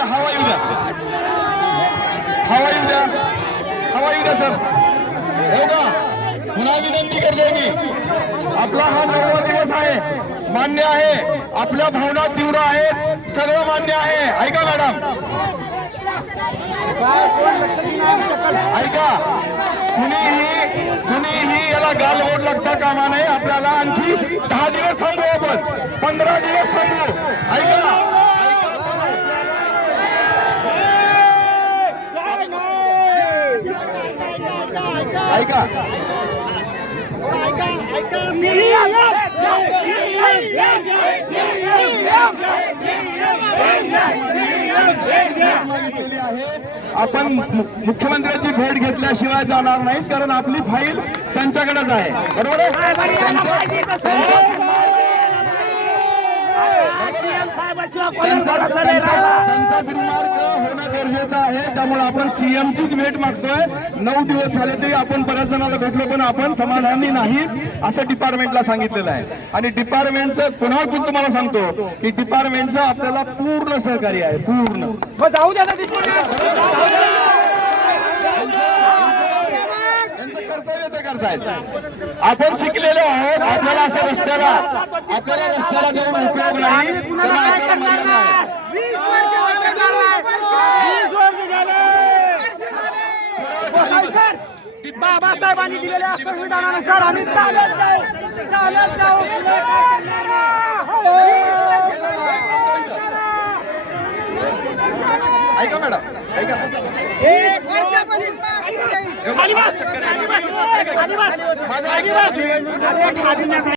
द्या, हवा येऊ द्या, हवा येऊ द्या, हवा येऊ द्या सर. हो का, पुन्हा विनंती करतोय मी, आपला हा 9वा दिवस आहे, मान्य आहे, आपल्या भावना तीव्र आहेत, सगळं मान्य आहे. ऐका मॅडम, ऐका, कुणीही याला गालबोट लागता कामा नये. आपल्याला आणखी 10 दिवस थांबू, आपण 15 दिवस थांबू. ऐका, ऐका, मागितलेली आहे. आपण मुख्यमंत्र्यांची भेट घेतल्याशिवाय जाणार नाहीत, कारण आपली फाईल त्यांच्याकडेच आहे. बरोबर आहे, त्यांचा रिमार्क होणं गरजेचं आहे. त्यामुळे आपण सीएम चीच भेट मागतोय. 9 दिवस झाले तरी आपण बऱ्याच जणांना भेटलो, पण आपण समाधानी नाही असं डिपार्टमेंटला सांगितलेलं आहे. आणि डिपार्टमेंटचं पुन्हा तुम्हाला सांगतो की डिपार्टमेंटचं आपल्याला पूर्ण सहकार्य आहे, पूर्ण. जाऊ द्या, कर्तव्य ते करतायत. आपण शिकलेलो आहोत, आपल्याला असं रस्त्याला जाऊन उपयोग नाही. बाबासाहेबांनी दिलेल्या संविधानानुसार आम्ही चालत जाऊ. ऐका मॅडम, ऐका, खाली बस.